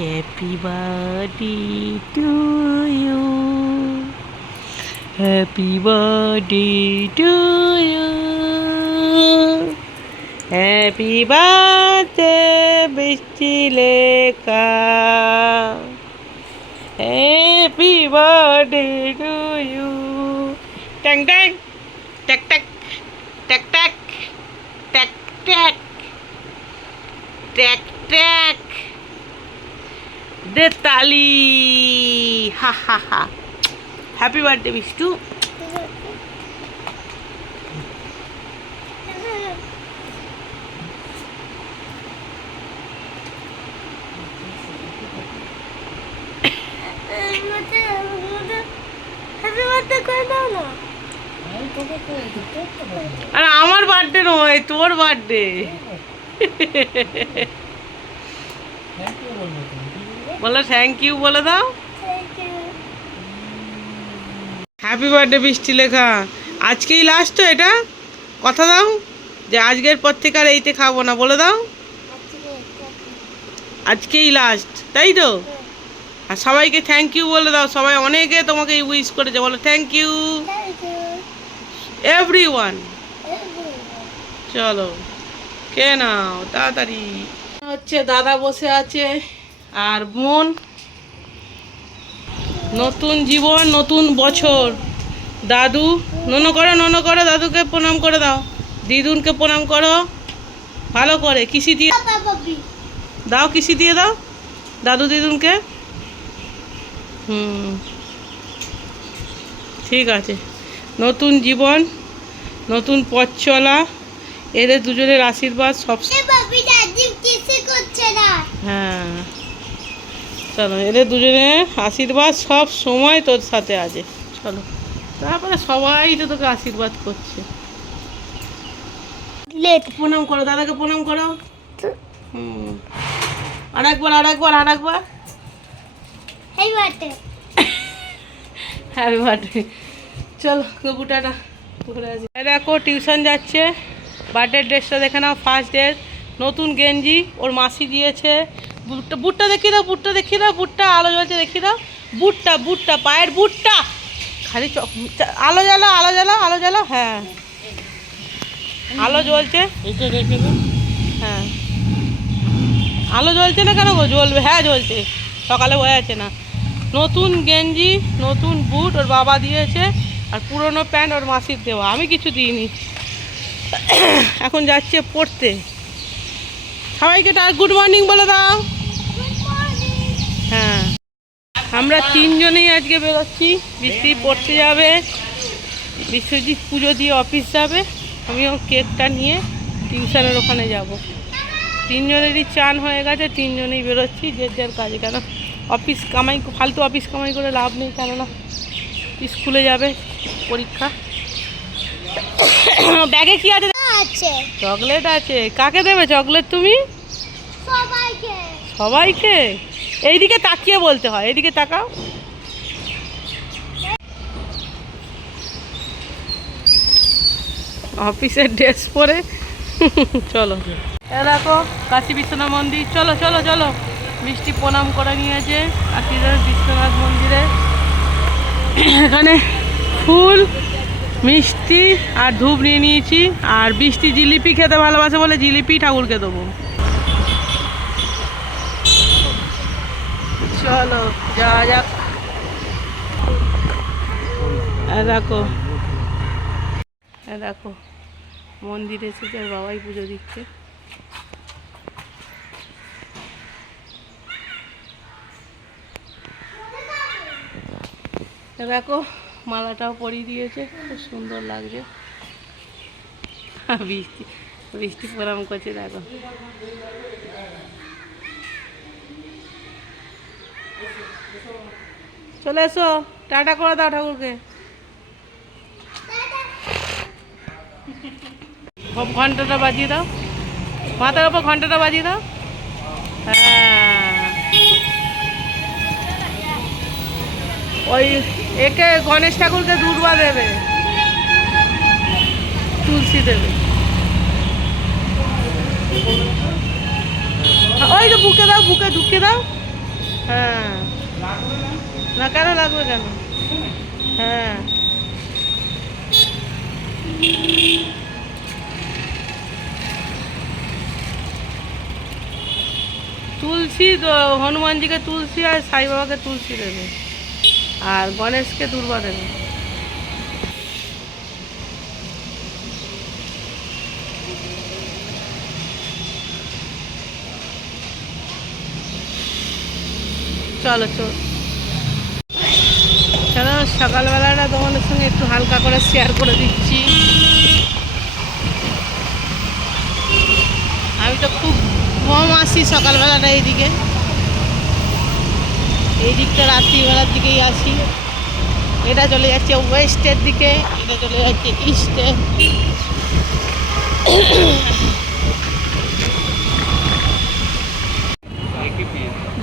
Happy birthday to you. Happy birthday to you. Happy birthday, Bishti Lekha. Happy birthday to you. Tang tang, tak tak, tak tak, tak tak, tak tak. দে তালি, হা হা হা। Happy birthday Bishtu. আরে আমার birthday নয়, তোর birthday. বলো thank you বলে দাও। Happy birthday বৃষ্টি লেখা। আজকেই লাস্ট তো এটা, কথা দাও যে আজকের পর থেকে আর এইতে খাবো না, বলে দাও। আজকেই লাস্ট, তাই তো? আর সবাইকে থ্যাংক ইউ বলে দাও। সবাই অনেকে তোমাকে উইশ করেছে, বলো থ্যাংক ইউ এভরিওয়ান। চলো কে নাও তাড়াতাড়ি। হচ্ছে দাদা বসে আছে আর বোন। নতুন জীবন, নতুন বছর। দাদু ননো করো, দাদুকে প্রণাম করে দাও। দিদুনকে প্রণাম করো ভালো করে। কিসি দিয়ে দাও, কিসি দিয়ে দাও দাদু দিদুনকে। ঠিক আছে। নতুন জীবন, নতুন পথ চলা, এদের দুজনের আশীর্বাদ সব। হ্যাঁ চলো, এদের দুজনের আশীর্বাদ সব সময় তোর সাথে আছে। চলো, তারপরে সবাই তো তোকে আশীর্বাদ করছে। প্রণাম করো দাদাকে, প্রণাম করো। আরেকবার। Happy birthday. চলো গবুটাটা ঘুরে আসি। দেখো টিউশন যাচ্ছে। বার্থডে ড্রেসটা দেখে নাও, ফার্স্ট ডে। নতুন গেঞ্জি ওর মাসি দিয়েছে। বুটটা দেখিয়ে দাও, বুটটা আলো জ্বলছে, দেখিয়ে দাও। বুটটা পায়ের বুটটা খালি আলো জ্বালো। হ্যাঁ আলো জ্বলছে, হ্যাঁ আলো জ্বলছে না কেন গো? জ্বলবে, হ্যাঁ জ্বলছে। সকালে বোঝা যাচ্ছে না। নতুন গেঞ্জি, নতুন বুট ওর বাবা দিয়েছে, আর পুরনো প্যান্ট ওর মাসির দেওয়া, আমি কিছু দিইনি। এখন যাচ্ছে পড়তে। সবাইকে তার গুড মর্নিং বলে দাও। হ্যাঁ আমরা তিনজনেই আজকে বেরোচ্ছি। বৃষ্টি পড়তে যাবে, বিশ্বজিৎ পুজো দিয়ে অফিস যাবে, আমিও কেকটা নিয়ে টিউশনের ওখানে যাব। তিনজনেরই চান হয়ে গেছে, তিনজনেই বেরোচ্ছি যে যার কাজে। কেন অফিস কামাই, ফালতু অফিস কামাই করে লাভ নেই, কেননা স্কুলে যাবে, পরীক্ষা। ব্যাগে কি আছে? চকলেট আছে। কাকে দেবে চকলেট তুমি? সবাইকে। এইদিকে তাকিয়ে বলতে হয়, এইদিকে তাকাও। অফিসের ড্রেস পরে চলো। দেখো কাশী বিশ্বনাথ মন্দির। চলো। মিষ্টি প্রণাম করে নিয়েছে কাশী বিশ্বনাথ মন্দিরে। এখানে ফুল, মিষ্টি আর ধূপ নিয়ে নিয়েছি। আর বৃষ্টি জিলিপি খেতে ভালোবাসে বলে জিলিপি ঠাকুরকে দেবো। চলো যাওয়া যাক। দেখো মন্দিরে এসেছে, আর বাবাই পুজো দিচ্ছে। দেখো মালাটাও পরিয়ে দিয়েছে, খুব সুন্দর লাগছে। বৃষ্টি প্রণাম করছে। দেখো চলে এসো, টাটা করে দাও ঠাকুরকে। ঘন্টাটা বাজিয়ে দাও, মাথার উপর ঘন্টাটা বাজিয়ে দাও। হ্যাঁ ওই একে গণেশ ঠাকুরকে দুর্বা দেবে, তুলসী দেবে। ওই তো বুকে দাও, বুকে ঢুকে দাও। হ্যাঁ, না কেন লাগবে কেন? হ্যাঁ, তুলসী তো হনুমানজিকে তুলসী আর সাই বাবাকে তুলসী দেবে, আর গণেশকে দুর্বা দেবে। চলো চলো চলো, সকালবেলাটা তোমাদের সঙ্গে একটু হালকা করে শেয়ার করে দিচ্ছি। আমি তো খুব কম আসি সকালবেলাটা এইদিকে, এই দিকটা রাত্রিবেলার দিকেই আসি। এটা চলে যাচ্ছে ওয়েস্টের দিকে, এটা চলে যাচ্ছে ইস্টে।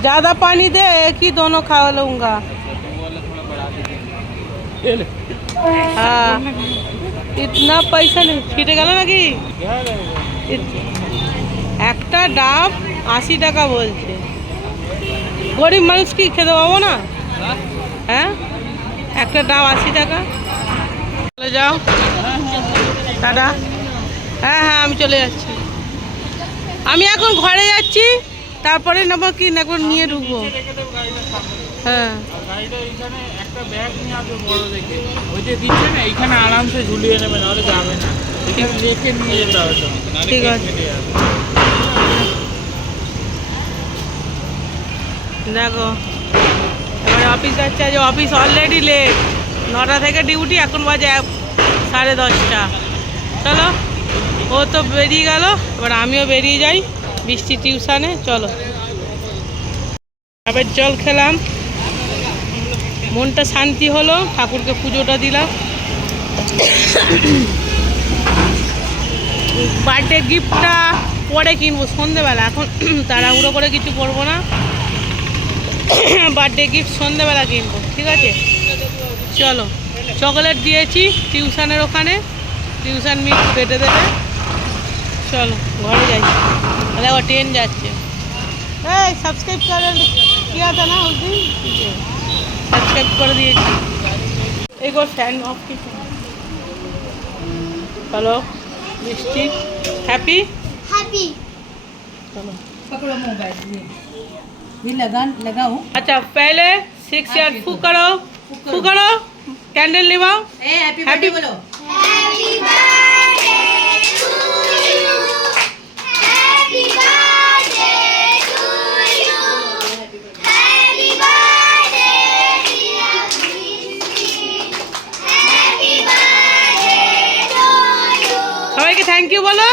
ज़्यादा पानी दे, एक ही दोनों खा लूँगा। हाँ, इतना पैसा नहीं फिटे गल ना कि একটা ডাব 80 টাকা বলছে। গরিব মানুষ কি খেতে পাবো না? হ্যাঁ, একটা ডাব 80 টাকা। চলে যাও, টাটা। হ্যাঁ হ্যাঁ, আমি চলে যাচ্ছি। আমি এখন ঘরে যাচ্ছি, তারপরে নেবো কি নেবো নিয়ে ঢুকবো। হ্যাঁ, একটা ব্যাগ নিয়ে আসবে বড় দেখে, ওই যে দিচ্ছে না এইখানে আরামসে ঝুলিয়ে নেবে, নাহলে যাবে না। এখানে রেখে নিয়ে যেতে হবে। ঠিক আছে, দেখো এবারে অফিস যাচ্ছে। আজ অফিস অলরেডি লেট, 9টা থেকে ডিউটি, এখন বাজে 10:30। চলো, ও তো বেরিয়ে গেল, এবার আমিও বেরিয়ে যাই বৃষ্টি টিউশনে। চলো, আবার জল খেলাম, মনটা শান্তি হলো, ঠাকুরকে পুজোটা দিলাম। বার্থডে গিফটটা পরে কিনবো সন্ধেবেলা, এখন তাড়াহুড়ো করে কিছু করবো না। বার্থডে গিফট সন্ধেবেলা কিনবো, ঠিক আছে? চলো, চকোলেট দিয়েছি টিউশনের ওখানে, টিউশন মিস কেটে দেবে। চলো ঘরে যাই, দেখো ট্রেন যাচ্ছে। এই সাবস্ক্রাইব করে কিয়া था ना उस दिन, সাবস্ক্রাইব করে দিয়েছি। एक और फैन ऑफ की। चलो मिष्टी, हैप्पी हैप्पी। चलो पकड़ो मोबाइल, ये लगाओ। अच्छा, पहले 6 ईयर फू करो, फू करो, कैंडल निभाओ। हैप्पी बर्थडे बोलो। Happy birthday to you, happy birthday to you, happy birthday dear Mishti, happy birthday to you. সবাইকে থ্যাংক ইউ বলো।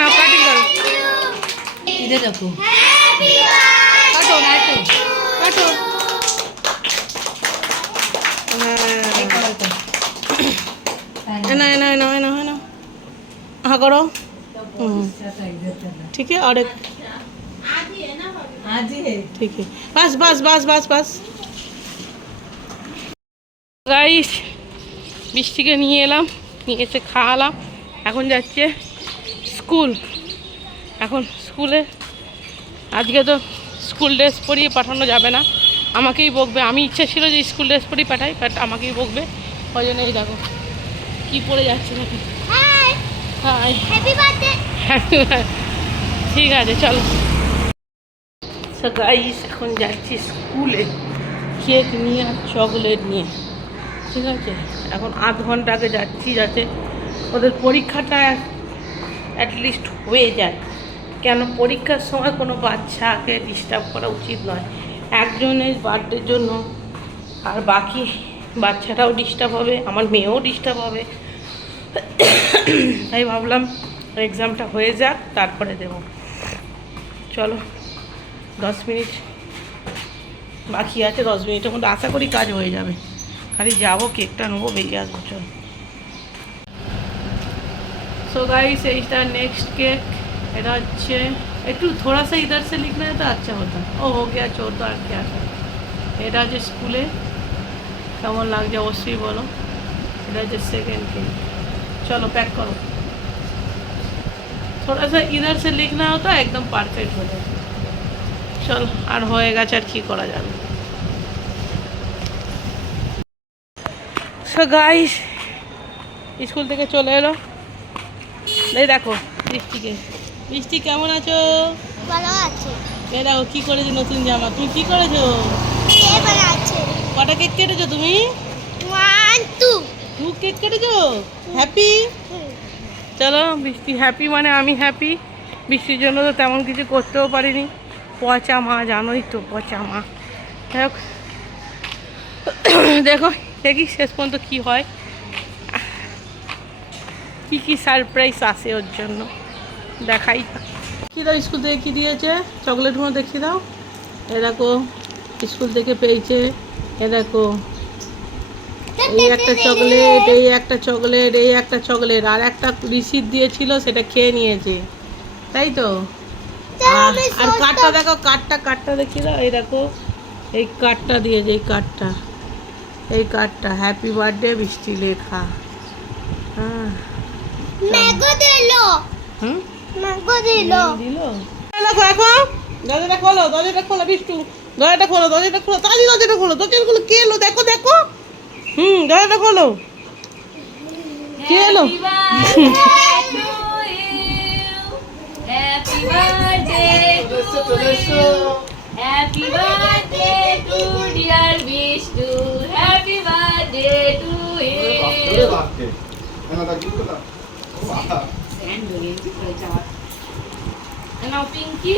না কাটিং করো, इधर रखो। কাটো কাটো কাটো। ना ना ना ना ना, हाँ करो। ठीक है, और एक ठीक है, बस बस बस बस बस। গাইস, বৃষ্টিকে নিয়ে এলাম, নিয়ে এসে খাওয়ালাম, এখন যাচ্ছে স্কুল। এখন স্কুলে আজকে তো স্কুল ড্রেস পরিয়ে পাঠানো যাবে না, আমাকেই বকবে। আমি ইচ্ছা ছিল যে স্কুল ড্রেস পরিয়ে পাঠাই, বাট আমাকেই বকবে, ওই জন্য এই দেখো কী পরে যাচ্ছে নাকি। Hi, happy birthday. ঠিক আছে চলো। সো গাইস, এখন যাচ্ছি স্কুলে কেক নিয়ে আর চকলেট নিয়ে, ঠিক আছে? এখন আধ ঘন্টা আগে যাচ্ছি, যাতে ওদের পরীক্ষাটা অ্যাটলিস্ট হয়ে যায়। কেন পরীক্ষার সময় কোনো বাচ্চাকে ডিস্টার্ব করা উচিত নয়, একজনের বার্থডের জন্য আর বাকি বাচ্চাটাও ডিস্টার্ব হবে, আমার মেয়েও ডিস্টার্ব হবে। তাই ভাবলাম এক্সামটা হয়ে যাক, তারপরে দেব। চলো, 10 মিনিট বাকি আছে, 10 মিনিটের মধ্যে আশা করি কাজ হয়ে যাবে। খালি যাবো, কেকটা নেবো, বেরিয়ে আসবো। চলো। सो गाइस, এইটা नेक्स्ट केक। এটা হচ্ছে একটু थोड़ा सा इधर से लिखना है तो अच्छा होता। ओ हो गया, चौथा क्या था। এটা হচ্ছে স্কুলে, কেমন লাগছে অবশ্যই বলো। এটা হচ্ছে সেকেন্ড কেক। चलो पैक करो, थोड़ा सा इधर से लिखना होता एकदम परफेक्ट हो जाए। চল, আর হয়ে গেছে, আর কি করা যাবে। সো গাইস, স্কুল থেকে চলে এলো। এই দেখো বৃষ্টিকে। বৃষ্টি কেমন আছো? ভালো আছে। এই দেখো কি করেছো, নতুন জামা। তুমি কি করেছো? কে বানাচ্ছে? কটা কেক কেটেছো তুমি? 1 2 2 কেক কেটেছো? হ্যাপি? চলো, বৃষ্টি হ্যাপি মানে আমি হ্যাপি। বৃষ্টির জন্য তো তেমন কিছু করতেও পারিনি। পচা মা, জানোই তো, পচা মা। দেখ, দেখো দেখি শেষ পর্যন্ত কি হয়, কি কি সারপ্রাইজ আসে ওর জন্য, দেখাই। কি দাও স্কুল থেকে কি দিয়েছে? চকলেটগুলো দেখিয়ে দাও। এ দেখো স্কুল থেকে পেয়েছে। এ দেখো এই একটা চকলেট, এই একটা চকলেট, এই একটা চকলেট, আর একটা রিসিট দিয়েছিল, সেটা খেয়ে নিয়েছে, তাই তো। আর কার্ডটা দেখো, কার্ডটা দেখিয়ে দাও। এই দেখো এই কার্ডটা দিয়েছে, এই কার্ডটা হ্যাপি বার্থডে বৃষ্টি লেখা। হ্যাঁ, ম্যাঙ্গো দিলো। হুম, ম্যাঙ্গো দিলো। দিলো। দেখো এখন দরজাটা খোলো, বিষ্টু দরজাটা খোলো, তাড়াতাড়ি দরজাটা খোলো, কে এলো? দেখো দেখো, দরজাটা খোলো, কে এলো? Happy birthday to you. Happy birthday to dear Vishnu. Happy birthday to you. নাও পিঙ্কি,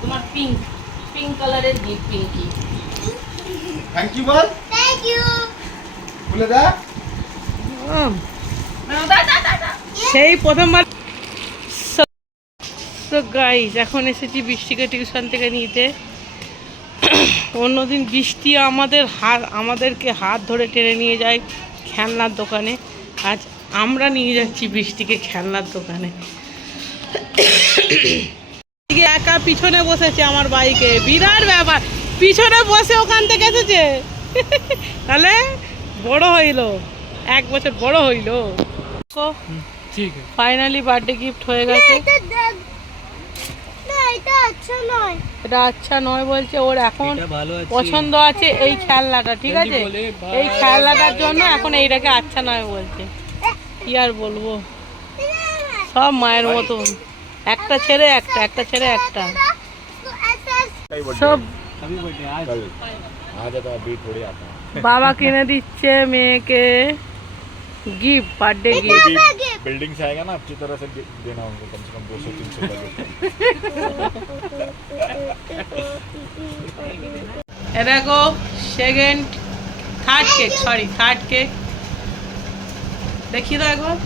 তোমার পিঙ্ক কালারের গিফট। পিঙ্কি থ্যাংক ইউ বল। Thank you. খুলে দে। সেই প্রথমবার। তো গাইস, এখন এসেছি বৃষ্টিকে টিউশন থেকে নিতে। অন্যদিন বৃষ্টি আমাদেরকে হাত ধরে টেনে নিয়ে যায় খেলনার দোকানে, আজ আমরা নিয়ে যাচ্ছি বৃষ্টিকে খেলনার দোকানে। একা পিছনে বসেছে আমার বাইকে, বিরাট ব্যাপার, পিছনে বসে ওখান থেকে এসেছে। তাহলে বড় হইল, 1 বছর বড় হইল। ঠিক আছে। ফাইনালি বার্থডে গিফট হয়ে গেছে। না, এটা আচ্ছা নয়। এটা আচ্ছা নয় বলছে, ওর এখন পছন্দ আছে এই খেলনাটা, ঠিক আছে। এই খেলনাটার জন্য এখন এইটাকে আচ্ছা নয় বলছে। কি আর বলবো, সব মায়ের মতন, একটা ছেড়ে একটা, একটা ছেড়ে একটা, সব বাবা কিনে দিচ্ছে মেয়েকে गिफ्ट, बर्थडे गिफ्ट। बिल्डिंग से आएगा ना, अच्छी तरह से देना उनको, कम से कम 200-300 का गिफ्ट। ये देखो second third cake, sorry third cake देखिए तो एक बार।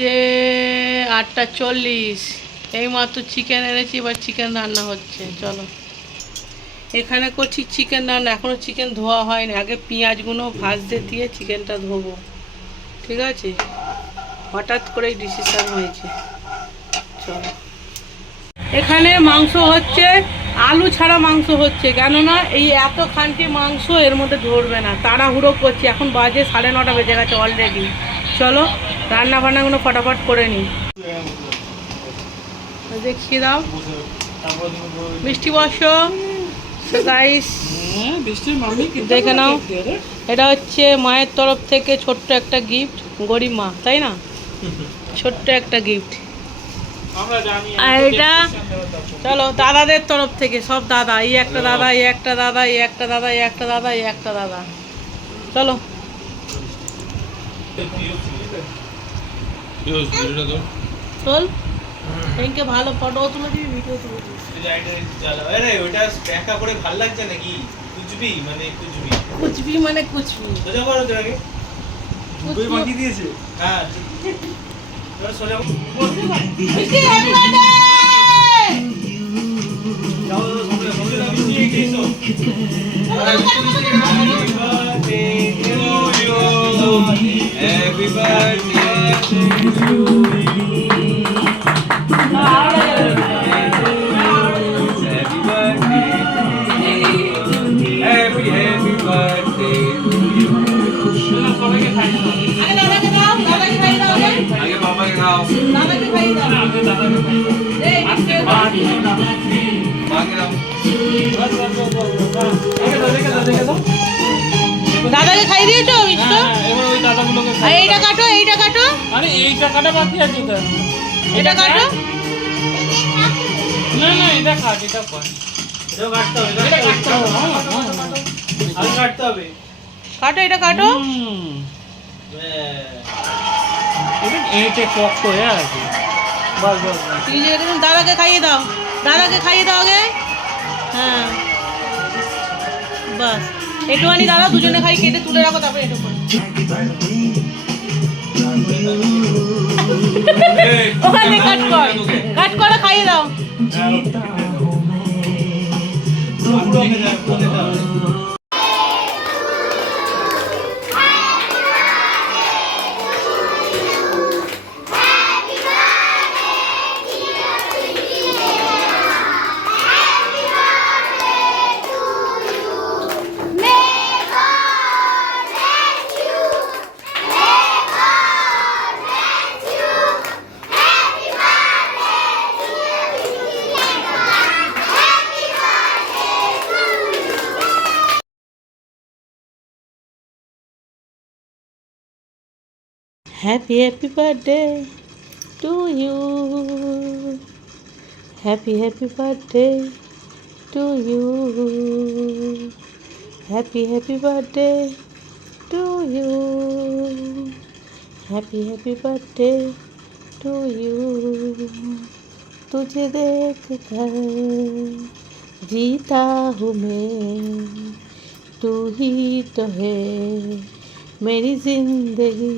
যে 8:40 এই মাত্র চিকেন এনেছি, এবার চিকেন রান্না হচ্ছে। চলো, এখানে করছি চিকেন রান্না, এখনও চিকেন ধোয়া হয়নি, আগে পেঁয়াজগুলো ভাজতে দিয়ে চিকেনটা ধোবো, ঠিক আছে। হঠাৎ করেই ডিসিশন হয়েছে। চলো, এখানে মাংস হচ্ছে, আলু ছাড়া মাংস হচ্ছে, কেননা এই এত খানটি মাংস এর মধ্যে ধরবে না, তাড়াহুড়ো করছি। এখন বাজে 9:30 বেজে গেছে অলরেডি। চলো রান্না বান্নাগুলো ফটাফট করে নিই। দেখিয়ে দাও মিষ্টি বসো। গাইস দেখে নাও, এটা হচ্ছে মায়ের তরফ থেকে ছোট্ট একটা গিফট, গরিব মা তাই না, ছোট্ট একটা গিফট। আর এটা চলো দাদাদের তরফ থেকে, সব দাদা, এই একটা দাদা, এই একটা দাদা, এই একটা দাদা, এই একটা দাদা, এই একটা দাদা। চলো চল, থ্যাংক ইউ। ভালো ফটো তুলে দিবি, ভিডিও তুলে দিবি। আরে ওটা একা করে ভালো লাগছে নাকি? কুচবি মানে কুচবি, কুচবি মানে কুচবি, সোজা করো তো আগে। দুই বাকি দিয়েছে। হ্যাঁ এবার সোজা মিষ্টি হ্যাপি বার্থডে। যাও সামনে সামনে লাগিয়ে দিয়েছো। Happy birthday to you. দাদাকে খাই দাও, দাদাকে খাই দাও। দাদাকে খাইয়ে দিয়েছো মিষ্টি? এবার ওই দাদাগুলোকে আর এইটা কাটো, এইটা কাটো, আরে এই টাকাটা বাকি আছে তো এটা কাটো। না না এটা কাট এটা কর এটাও কাটতে হবে, এটা কাটতে হবে আর কাটতে হবে। কাটো, এটা কাটো। এটা এইটা শক্ত হয়ে আছে বাস বাস বাস। ঠিক আছে, দেখুন, দাদাকে খাইয়ে দাও, দাদাকে খাইয়ে দাও আগে। হ্যাঁ বাস, একটুখানি দাদা দুজনে খাই, কেটে তুলে রাখো, তারপরে এটা করো। ওখানে কাট কর, কাট করে খাইয়ে দাও। পুরো খেতে হবে, পুরো খেতে হবে। Happy, happy birthday to you. Happy, happy birthday to you. Happy, happy birthday to you. Happy, happy birthday to you. तुझे देख कर जीता हूँ मैं, तू ही तो है मेरी जिंदगी।